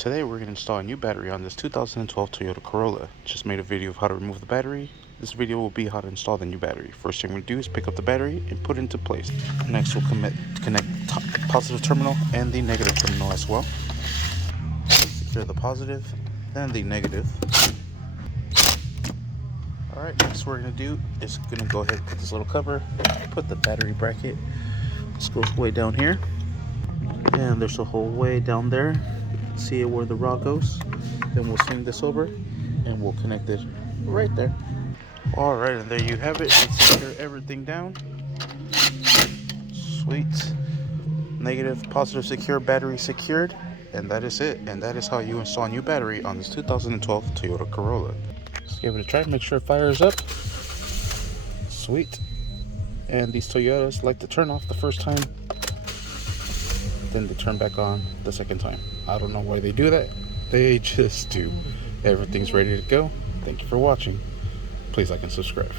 Today we're going to install a new battery on this 2012 Toyota Corolla. Just made a video of how to remove the battery. This video will be how to install the new battery. First thing we do is pick up the battery and put it into place. Next we'll connect positive terminal and the negative terminal as well. Secure the positive, then the negative. Alright, next what we're going to do is go ahead and put this little cover, put the battery bracket. This goes way down here. And there's a hole way down there. See where the rod goes? Then we'll swing this over and we'll connect it right there. Alright, and there you have it. Let's secure everything down. Sweet. Negative, positive secure, battery secured. And that is it. And that is how you install a new battery on this 2012 Toyota Corolla. Let's give it a try. Make sure it fires up. Sweet. And these Toyotas like to turn off the first time, then they turn back on the second time. I don't know why they do that. They just do. Everything's ready to go. Thank you for watching. Please like and subscribe.